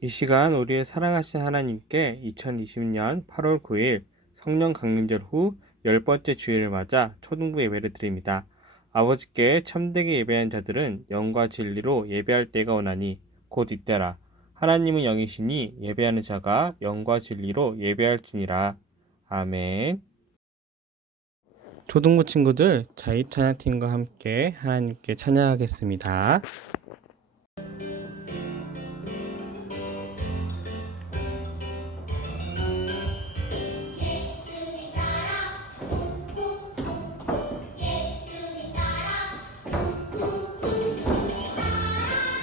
이 시간 우리의 사랑하신 하나님께 2020년 8월 9일 성령 강림절 후 10번째 주일을 맞아 초등부 예배를 드립니다. 아버지께 참되게 예배한 자들은 영과 진리로 예배할 때가 오나니 곧 이때라. 하나님은 영이시니 예배하는 자가 영과 진리로 예배할지니라. 아멘. 초등부 친구들 자립 찬양팀과 함께 하나님께 찬양하겠습니다. 예수님 따라 쿵쿵쿵 예수님 따라 쿵쿵쿵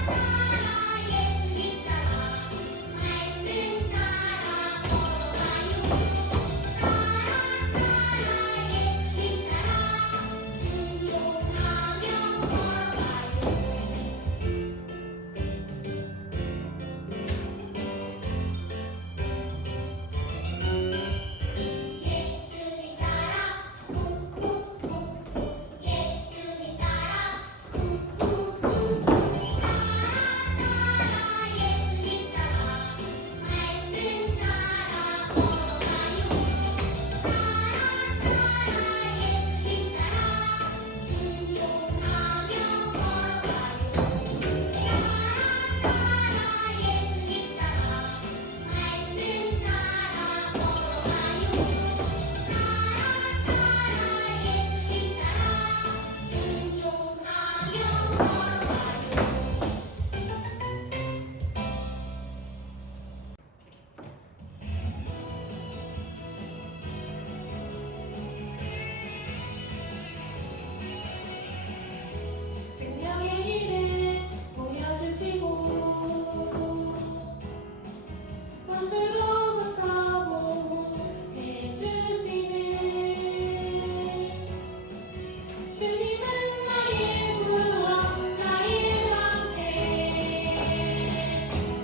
따라 예수님 따라 말씀 따라 걸어가요 따라 예수님 따라 순종하며 걸어가요 예수님 따라 쿵쿵쿵 예수님 따라 쿵쿵쿵 따라 예수님 따라 말씀 따라 걸어가요 따라 예수님 따라 순종하며 걸어가요 따라 예수님 따라 말씀 따라 걸어가요 예수님 따라 순종하며 걸어가요 생명의 길을 보여주시고 원수로부터 보호해주시는 주님은 나의 구원 나의 방패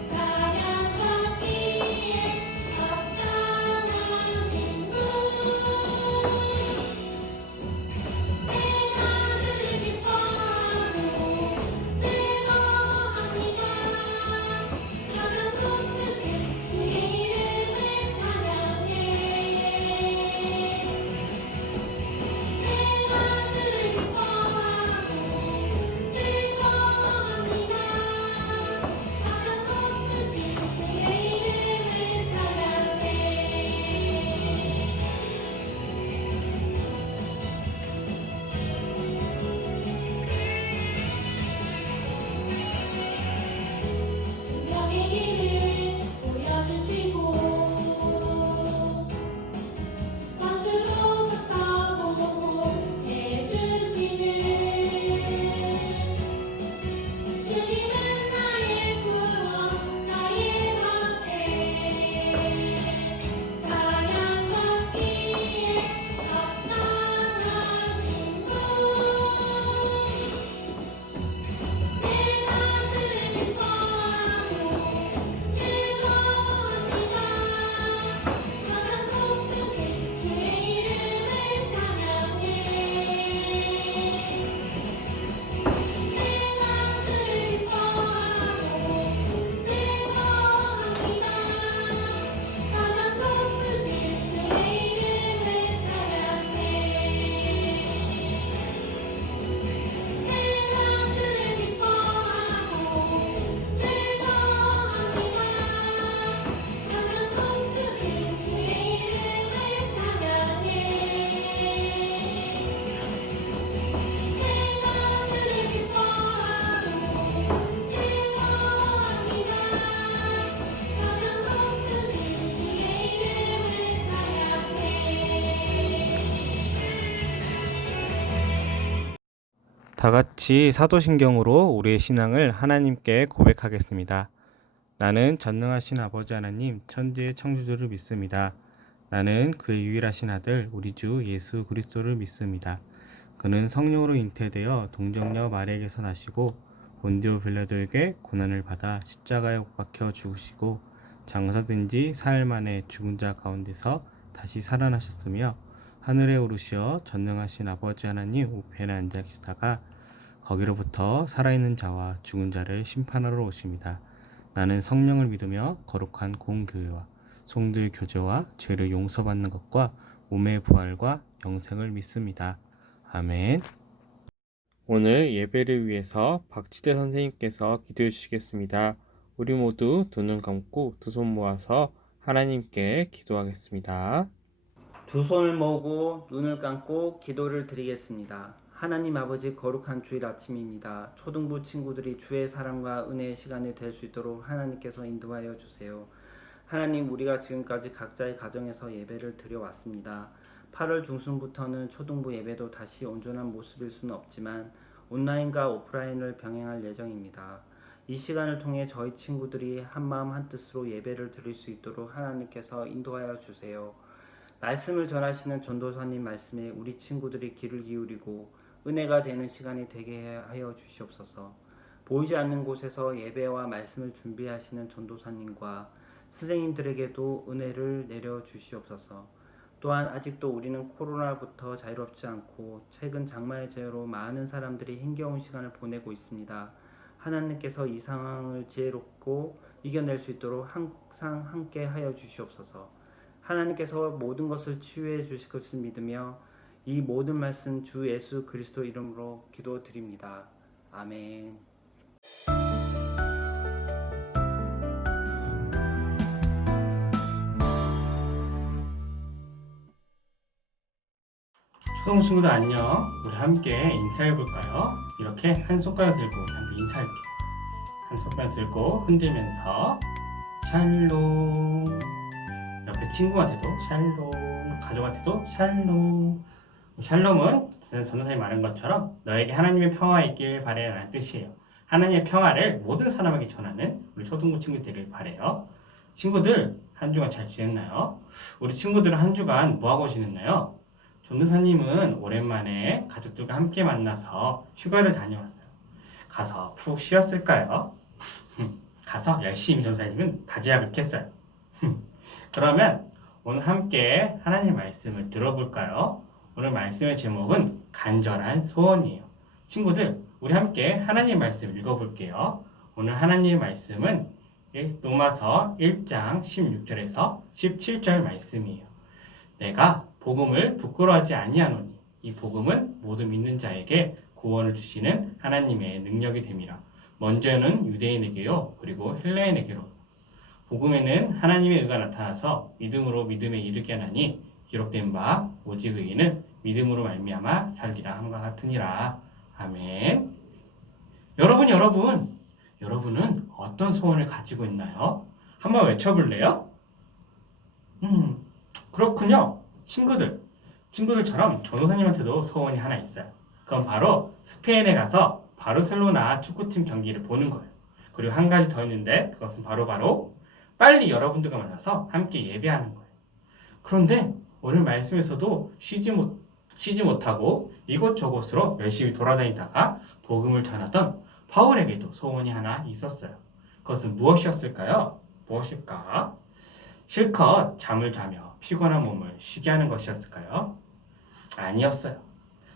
찬양받기에 합당하신 분 내가 주를 기뻐하고 즐거워합니다 가장 높으신 주의 이름을 찬양해 내가 주를 기뻐하고 즐거워합니다 가장 높으신 주의 이름을 찬양해 생명의 길을 보여주시고 원수로부터 보호해주시는 주님은 나의 구원 나의 방패 찬양받기에 합당하신 분 내가 주를 기뻐하고 즐거워합니다 가장 높으신 주의 이름을 찬양해 내가 주를 기뻐하고 즐거워합니다 가장 높으신 주의 이름을 찬양해 내가 주를 기뻐하고 즐거워합니다 가장 높으신 주의 이름을 찬양해 내가 주를 기뻐하고 즐거워합니다 가장 높으신 주의 이름을 찬양해 다 같이 사도신경으로 우리의 신앙을 하나님께 고백하겠습니다. 나는 전능하신 아버지 하나님 천지의 창조주를 믿습니다. 나는 그의 유일하신 아들 우리 주 예수 그리스도를 믿습니다. 그는 성령으로 잉태되어 동정녀 마리아에게서 나시고 본디오 빌라도에게 고난을 받아 십자가에 못 박혀 죽으시고 장사된 지 사흘 만에 죽은 자 가운데서 다시 살아나셨으며 하늘에 오르시어 전능하신 아버지 하나님 우편에 앉아 계시다가 거기로부터 살아있는 자와 죽은 자를 심판하러 오십니다. 나는 성령을 믿으며 거룩한 공교회와 성도의 교제와 죄를 용서받는 것과 몸의 부활과 영생을 믿습니다. 아멘. 오늘 예배를 위해서 박지대 선생님께서 기도해 주시겠습니다. 우리 모두 두 눈 감고 두 손 모아서 하나님께 기도하겠습니다. 두 손을 모으고 눈을 감고 기도를 드리겠습니다. 하나님 아버지, 거룩한 주일 아침입니다. 초등부 친구들이 주의 사랑과 은혜의 시간이 될 수 있도록 하나님께서 인도하여 주세요. 하나님, 우리가 지금까지 각자의 가정에서 예배를 드려왔습니다. 8월 중순부터는 초등부 예배도 다시 온전한 모습일 수는 없지만 온라인과 오프라인을 병행할 예정입니다. 이 시간을 통해 저희 친구들이 한마음 한뜻으로 예배를 드릴 수 있도록 하나님께서 인도하여 주세요. 말씀을 전하시는 전도사님 말씀에 우리 친구들이 귀를 기울이고 은혜가 되는 시간이 되게 하여 주시옵소서. 보이지 않는 곳에서 예배와 말씀을 준비하시는 전도사님과 선생님들에게도 은혜를 내려 주시옵소서. 또한 아직도 우리는 코로나부터 자유롭지 않고 최근 장마의 재해로 많은 사람들이 힘겨운 시간을 보내고 있습니다. 하나님께서 이 상황을 지혜롭고 이겨낼 수 있도록 항상 함께 하여 주시옵소서. 하나님께서 모든 것을 치유해 주실 것을 믿으며 이 모든 말씀 주 예수 그리스도 이름으로 기도드립니다. 아멘. 초등 친구들 안녕. 우리 함께 인사해 볼까요? 이렇게 한 손가락 들고 우리 함께 인사할게요. 한 손가락 들고 흔들면서 샬롬. 옆에 친구한테도 샬롬, 가족한테도 샬롬. 샬롬은 전도사님 말한 것처럼 너에게 하나님의 평화 있길 바래라는 뜻이에요. 하나님의 평화를 모든 사람에게 전하는 우리 초등부 친구 되길 바래요. 친구들 한 주간 잘 지냈나요? 우리 친구들은 한 주간 뭐 하고 지냈나요? 전도사님은 오랜만에 가족들과 함께 만나서 휴가를 다녀왔어요. 가서 푹 쉬었을까요? 가서 열심히 전도사님은 바지락을 캤어요. 그러면 오늘 함께 하나님의 말씀을 들어볼까요? 오늘 말씀의 제목은 간절한 소원이에요. 친구들, 우리 함께 하나님의 말씀 읽어볼게요. 오늘 하나님의 말씀은 로마서 1장 16절에서 17절 말씀이에요. 내가 복음을 부끄러워하지 아니하노니 이 복음은 모두 믿는 자에게 구원을 주시는 하나님의 능력이 됨이라. 먼저는 유대인에게요, 그리고 헬라인에게로. 복음에는 하나님의 의가 나타나서 믿음으로 믿음에 이르게 하나니 기록된 바 오직 의인은 믿음으로 말미암아 살리라 함과 같으니라. 아멘. 여러분은 어떤 소원을 가지고 있나요? 한번 외쳐볼래요? 그렇군요. 친구들처럼 전도사님한테도 소원이 하나 있어요. 그건 바로 스페인에 가서 바르셀로나 축구팀 경기를 보는 거예요. 그리고 한 가지 더 있는데 그것은 바로 빨리 여러분들과 만나서 함께 예배하는 거예요. 그런데 오늘 말씀에서도 쉬지 못하고 이곳저곳으로 열심히 돌아다니다가 복음을 전하던 바울에게도 소원이 하나 있었어요. 그것은 무엇이었을까요? 무엇일까? 실컷 잠을 자며 피곤한 몸을 쉬게 하는 것이었을까요? 아니었어요.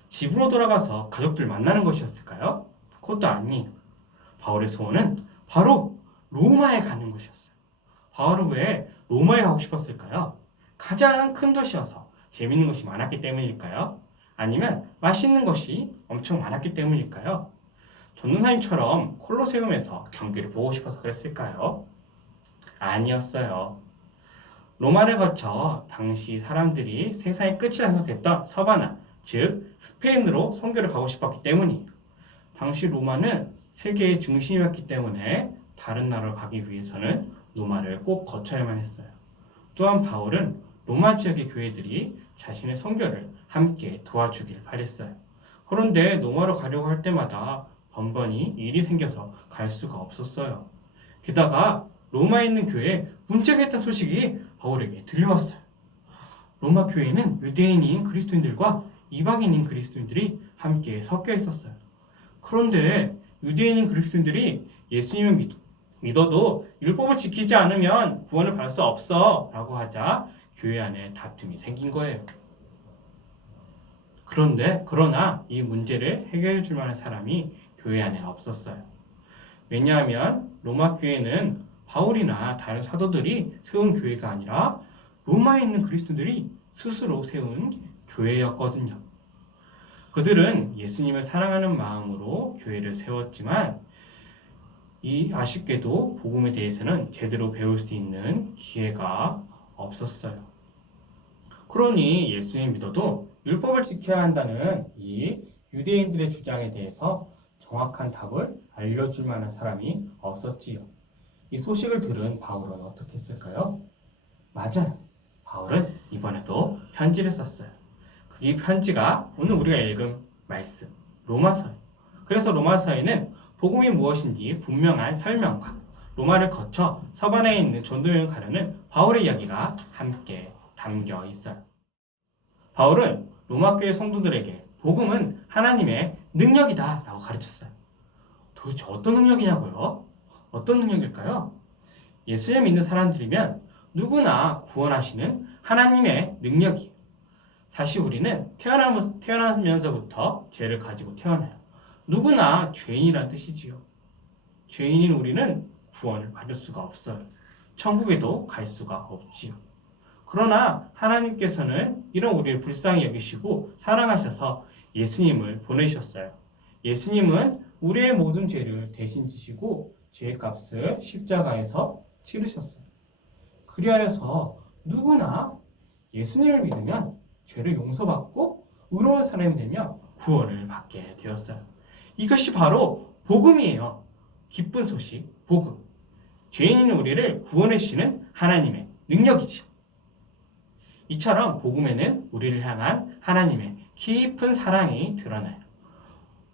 집으로 돌아가서 가족들 만나는 것이었을까요? 그것도 아니에요. 바울의 소원은 바로 로마에 가는 것이었어요. 바울은 왜 로마에 가고 싶었을까요? 가장 큰 도시여서 재밌는 것이 많았기 때문일까요? 아니면 맛있는 것이 엄청 많았기 때문일까요? 전도사님처럼 콜로세움에서 경기를 보고 싶어서 그랬을까요? 아니었어요. 로마를 거쳐 당시 사람들이 세상의 끝이라 생각했던 서바나, 즉 스페인으로 선교를 가고 싶었기 때문이에요. 당시 로마는 세계의 중심이었기 때문에 다른 나라로 가기 위해서는 로마를 꼭 거쳐야만 했어요. 또한 바울은 로마 지역의 교회들이 자신의 선교를 함께 도와주길 바랬어요. 그런데 로마로 가려고 할 때마다 번번이 일이 생겨서 갈 수가 없었어요. 게다가 로마에 있는 교회에 문제가 있다는 소식이 바울에게 들려왔어요. 로마 교회에는 유대인인 그리스도인들과 이방인인 그리스도인들이 함께 섞여 있었어요. 그런데 유대인인 그리스도인들이 예수님을 믿어도 율법을 지키지 않으면 구원을 받을 수 없어 라고 하자 교회 안에 다툼이 생긴 거예요. 그러나 이 문제를 해결해 줄 만한 사람이 교회 안에 없었어요. 왜냐하면 로마 교회는 바울이나 다른 사도들이 세운 교회가 아니라 로마에 있는 그리스도들이 스스로 세운 교회였거든요. 그들은 예수님을 사랑하는 마음으로 교회를 세웠지만 이 아쉽게도 복음에 대해서는 제대로 배울 수 있는 기회가 없었어요. 그러니 예수님 믿어도 율법을 지켜야 한다는 이 유대인들의 주장에 대해서 정확한 답을 알려줄 만한 사람이 없었지요. 이 소식을 들은 바울은 어떻게 했을까요? 맞아요. 바울은 이번에도 편지를 썼어요. 이 편지가 오늘 우리가 읽은 말씀, 로마서예요. 그래서 로마서에는 복음이 무엇인지 분명한 설명과 로마를 거쳐 서반에 있는 전도여행을 가려는 바울의 이야기가 함께 담겨 있어요. 바울은 로마 교회 성도들에게 복음은 하나님의 능력이다 라고 가르쳤어요. 도대체 어떤 능력이냐고요? 어떤 능력일까요? 예수를 믿는 사람들이면 누구나 구원하시는 하나님의 능력이에요. 사실 우리는 태어나면서부터 죄를 가지고 태어나요. 누구나 죄인이란 뜻이지요. 죄인인 우리는 구원을 받을 수가 없어요. 천국에도 갈 수가 없지요. 그러나 하나님께서는 이런 우리를 불쌍히 여기시고 사랑하셔서 예수님을 보내셨어요. 예수님은 우리의 모든 죄를 대신 지시고 죄의 값을 십자가에서 치르셨어요. 그리하여서 누구나 예수님을 믿으면 죄를 용서받고 의로운 사람이 되며 구원을 받게 되었어요. 이것이 바로 복음이에요. 기쁜 소식, 복음. 죄인인 우리를 구원해 주시는 하나님의 능력이죠. 이처럼 복음에는 우리를 향한 하나님의 깊은 사랑이 드러나요.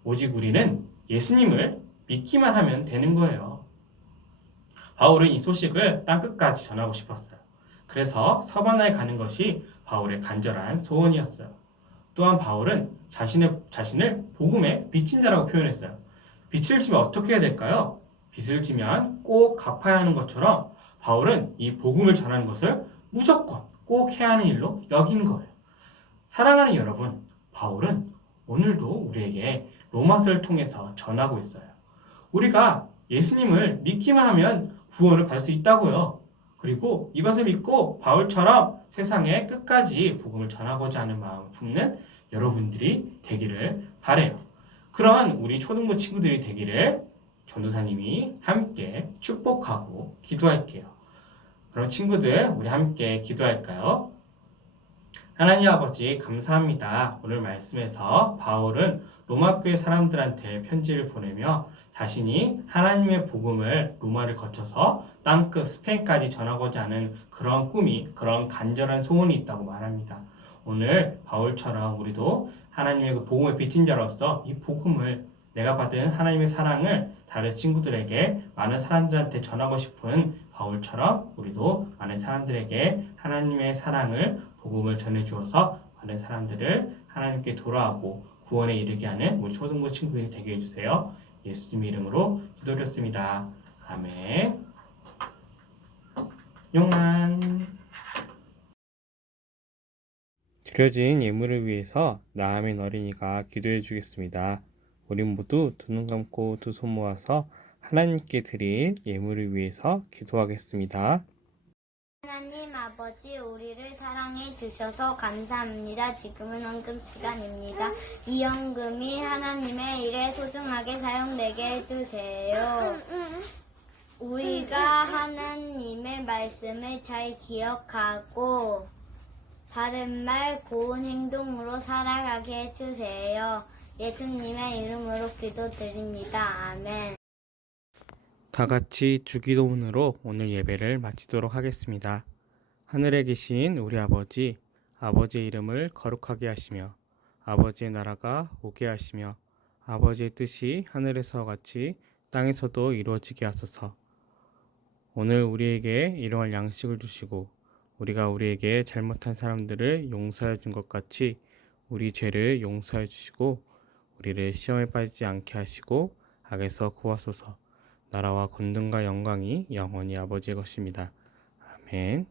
오직 우리는 예수님을 믿기만 하면 되는 거예요. 바울은 이 소식을 땅끝까지 전하고 싶었어요. 그래서 서바나에 가는 것이 바울의 간절한 소원이었어요. 또한 바울은 자신을 복음의 빚진 자라고 표현했어요. 빚을 지면 어떻게 해야 될까요? 빚을 지면 꼭 갚아야 하는 것처럼 바울은 이 복음을 전하는 것을 무조건 꼭 해야 하는 일로 여긴 거예요. 사랑하는 여러분, 바울은 오늘도 우리에게 로마서를 통해서 전하고 있어요. 우리가 예수님을 믿기만 하면 구원을 받을 수 있다고요. 그리고 이것을 믿고 바울처럼 세상에 끝까지 복음을 전하고자 하는 마음을 품는 여러분들이 되기를 바라요. 그런 우리 초등부 친구들이 되기를 전도사님이 함께 축복하고 기도할게요. 그럼 친구들, 우리 함께 기도할까요? 하나님 아버지 감사합니다. 오늘 말씀에서 바울은 로마 교회 사람들한테 편지를 보내며 자신이 하나님의 복음을 로마를 거쳐서 땅끝 스페인까지 전하고자 하는 그런 꿈이, 그런 간절한 소원이 있다고 말합니다. 오늘 바울처럼 우리도 하나님의 그 복음을 빚진 자로서 이 복음을, 내가 받은 하나님의 사랑을 다른 친구들에게, 많은 사람들한테 전하고 싶은 바울처럼 우리도 많은 사람들에게 하나님의 사랑을, 복음을 전해주어서 많은 사람들을 하나님께 돌아오고 구원에 이르게 하는 우리 초등부 친구들이 되게 해주세요. 예수님 이름으로 기도드렸습니다. 아멘. 용안. 드려진 예물을 위해서 나아멘 어린이가 기도해 주겠습니다. 우리 모두 두 눈 감고 두 손 모아서 하나님께 드릴 예물을 위해서 기도하겠습니다. 하나님 아버지, 우리를 사랑해 주셔서 감사합니다. 지금은 헌금 시간입니다. 이 헌금이 하나님의 일에 소중하게 사용되게 해주세요. 우리가 하나님의 말씀을 잘 기억하고 바른 말, 고운 행동으로 살아가게 해주세요. 예수님의 이름으로 기도드립니다. 아멘. 다 같이 주기도문으로 오늘 예배를 마치도록 하겠습니다. 하늘에 계신 우리 아버지, 아버지의 이름을 거룩하게 하시며 아버지의 나라가 오게 하시며 아버지의 뜻이 하늘에서 같이 땅에서도 이루어지게 하소서. 오늘 우리에게 일용할 양식을 주시고 우리가 우리에게 잘못한 사람들을 용서해 준 것 같이 우리 죄를 용서해 주시고 우리를 시험에 빠지지 않게 하시고 악에서 구하소서. 나라와 권능과 영광이 영원히 아버지의 것입니다. 아멘.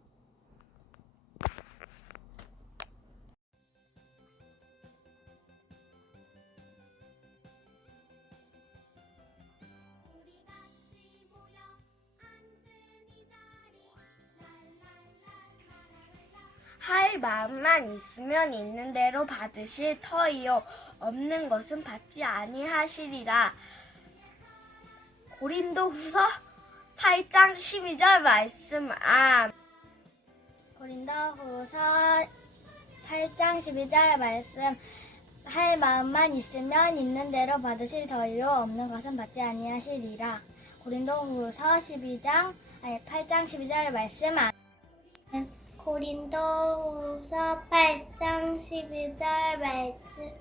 우리 같이 모여 앉은 할 마음만 있으면 있는 대로 받으실 터이요 없는 것은 받지 아니하시리라. 고린도후서 8장 12절 말씀. 고린도후서 8장 12절 말씀. 할 마음만 있으면 있는 대로 받으실 터이요 없는 것은 받지 아니하시리라. 고린도후서 8장 12절 말씀. 고린도후서 8장 12절 말씀.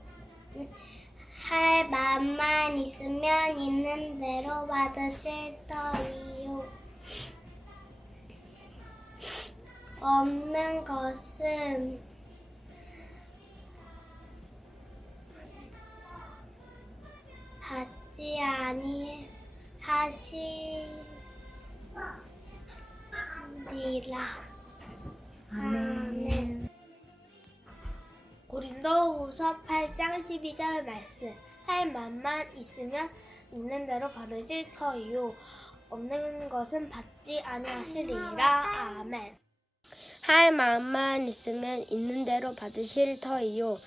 할 마음만 있으면 있는 대로 받으실 터이요 없는 것은 받지 아니하시리라. 아멘. 고린도후서 8장 12절 말씀. 할 마음만 있으면 있는 대로 받으실 터이요 없는 것은 받지 아니하시리라. 아멘. 할 마음만 있으면 있는 대로 받으실 터이요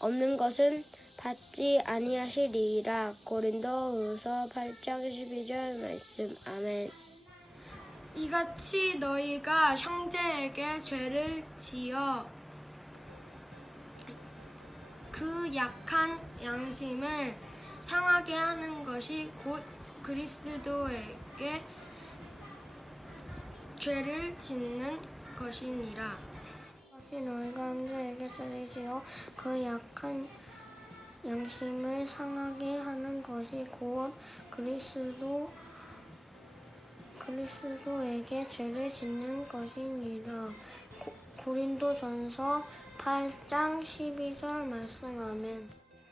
없는 것은 받지 아니하시리라. 고린도후서 8장 12절 말씀. 아멘. 이같이 너희가 형제에게 죄를 지어 그 약한 양심을 상하게 하는 것이 곧 그리스도에게 죄를 짓는 것이니라. 이같이 너희가 형제에게 죄를 지어 그 약한 양심을 상하게 하는 것이 곧 그리스도에게 죄를 짓는 것이니라. 고린도전서 8장 12절 말씀. 아멘.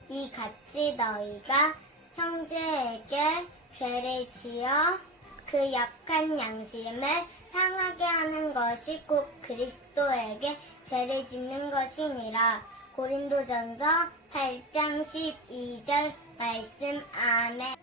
이같이 너희가 형제에게 죄를 지어 그 약한 양심을 상하게 하는 것이 곧 그리스도에게 죄를 짓는 것이니라. 고린도전서 8장 12절 말씀. 아멘.